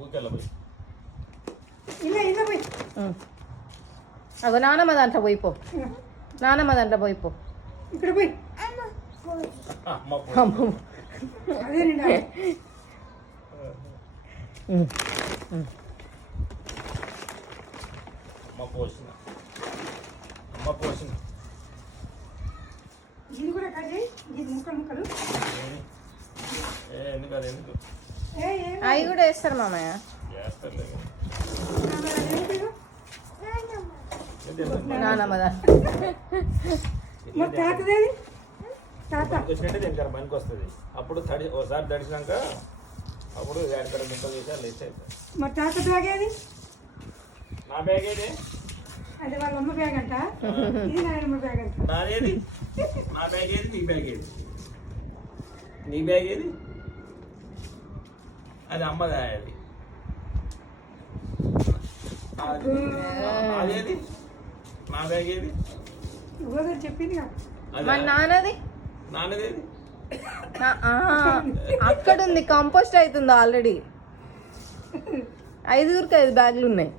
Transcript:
ఊరికెళ్ళ పోయి అగో నానమ్మ దాంట్లో పోయిపో, నానమ్మ దాంట్లో పోయిపో. ఇక్కడ పోయి అదే పోసిన అమ్మ పోసిన ఇది కూడా కట్ చేయి, ఇది ముక్కలు ముక్కలు. ఎందుకు అది ఎందుకు అవి కూడా వేస్తారు మామయ్య. చేస్తారులే నానమ్మ మరి తాతదేది తాత వచ్చినట్టే తింటారు పనికి వస్తుంది. అప్పుడు ఒకసారి తడిసినాక అప్పుడు ఎక్కడ ముక్కలు చేసి అలా ఇస్తే మరి తాత బ్యాగ్ ఏది? నా బ్యాగ్ ఏది? అదే వాళ్ళ అమ్మ బ్యాగ్ అంట, ఇది నాయనమ్మ బ్యాగ్ అంట. నాదేది? నా బ్యాగ్ ఏది? నీ బ్యాగ్ ఏది? నీ బ్యాగ్ ఏది? అది అమ్మదా? అది అదేది? నా బ్యాగ్ ఏది? యువగారు చెప్పింది కదా. మరి నాన్నది? నాన్నదేది? అక్కడ ఉంది, కంపోస్ట్ అవుతుంది ఆల్రెడీ. 5 బ్యాగులు ఉన్నాయి.